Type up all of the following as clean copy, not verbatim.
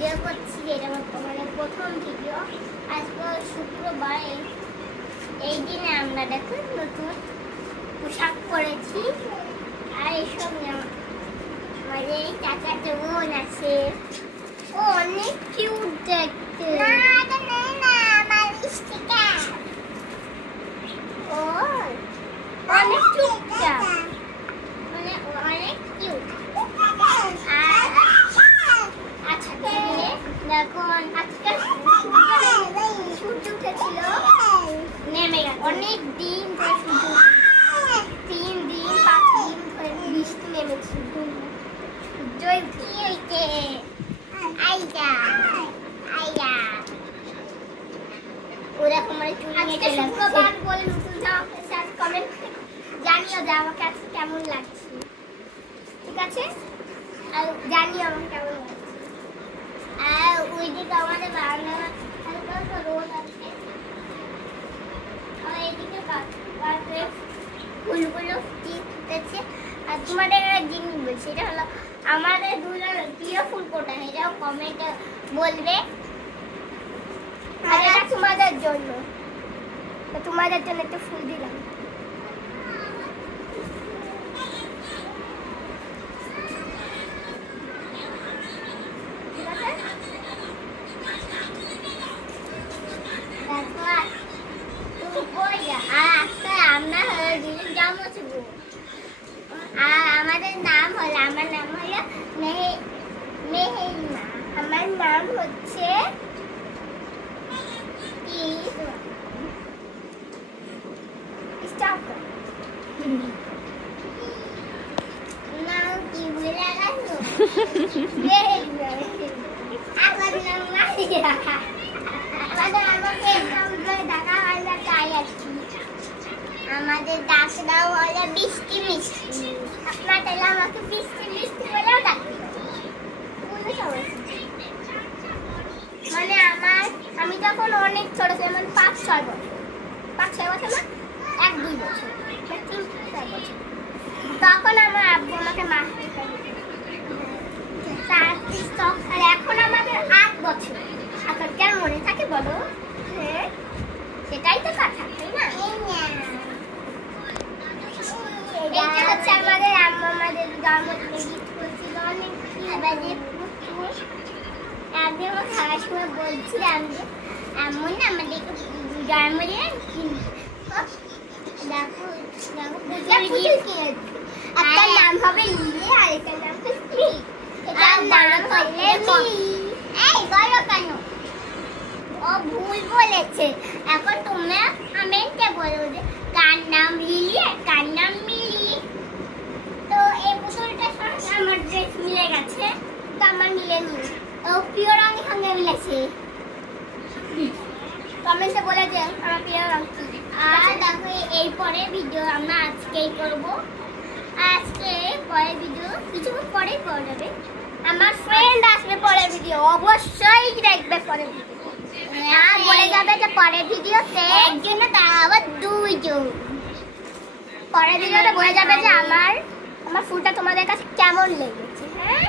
Video করছি, এটা মানে প্রথম ভিডিও। আজকে শুক্রবার, এই দিনে আমরা দেখো নতুন পোশাক পরেছি। আর এইসব আমাদের এই চাচাতো বোন আছে, ও অনেক কিউট দেখতে। ও অনেক চুপচাপ, মানে অনেক কিউট। আচ্ছা দেখো আজকে সূর্য উঠেছিল, নেমে গেছে অনেক দিন ধরে সূর্য, 3 দিন 5 দিন ধরে বৃষ্টি নেমেছিল, সূর্যই উঠেছে। আইয়া আইয়া ওরকম মানে চুল শুক্রবার বলে নতুন জামা পরেছে। কমেন্ট জানিও যে আমাকে আজকে কেমন লাগছে, ঠিক আছে? আর জানিও আমাকে কেমন লাগছে। আর ওইদিকে আমাদের বারান্দা হালকা রোদ আছে, আর এইদিকে ফুলগুলো ফুটেছে। আর তোমাদের জিনিস বলছি, এটা হলো আমাদের দুজন প্রিয় ফুল কোটা, এটাও কমেন্টে বলবে। আর এটা তোমাদের জন্য একটু ফুল দিলাম। আমাদের নাম হলো, আমার নাম হলো মেহেরিমা। আমার নাম হচ্ছে নাম কি বলে গেলো, আমার নাম মারিয়া। আমাদের ডাকনাও হলো বৃষ্টি মিষ্টি, আপনাদের আমাকে বৃষ্টি মিষ্টি বলেও ডাকে। মানে আমি যখন অনেক ছোট ছিলাম, মানে 5-6 বছর, 5-6 বছর না 1-2 বছর, 3-4 বছর, তখন আমার আব্বু আমাকে মা আর এখন আমাদের 8 বছর। এখন কেন মনে থাকে বলো? হ্যাঁ সেটাই তো কথা, তাই না? এটা হচ্ছে আমাদের আম্মা আমাদের জন্মদিনে গিফট করেছিল অনেক। আগে আমার খাওয়ার সময় বলছিলাম যে এমন না আমাদেরকে জন্মদিনে দেখো পুতুল কিনেছে, একটা নাম হবে লিলি আর একটা নাম হবে স্ত্রী। এটার নাম হলে এই বলো কেন, ও ভুল বলেছে। এখন তোমরা কমেন্টে বলো যে কার নাম লিলি আর কার নাম মিলি। তো এই পুতুলটার সঙ্গে আমার ড্রেস মিলে গেছে, তো আমার মিলেনি, ও প্রিয় রঙের সঙ্গে মিলেছে। কমেন্টে বলে যে আমার প্রিয় রঙ কি। আর দেখো এই পরের ভিডিও আমরা আজকেই করব। আজকে পরের ভিডিও কিছুক্ষণ পরেই পাওয়া যাবে। আমার ফ্রেন্ড আসবে পরের ভিডিও, অবশ্যই দেখবে পরের ভিডিও। আর বলে যাবে যে পরের ভিডিওতে একজন তারা আবার 2 জন। পরের ভিডিওতে বলে যাবে যে আমার ফুলটা তোমাদের কাছে কেমন লেগেছে। হ্যাঁ,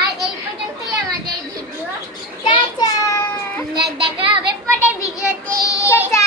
আর এই পর্যন্তই আমাদের ভিডিও। টাটা, দেখা হবে পরের ভিডিওতে। টাটা।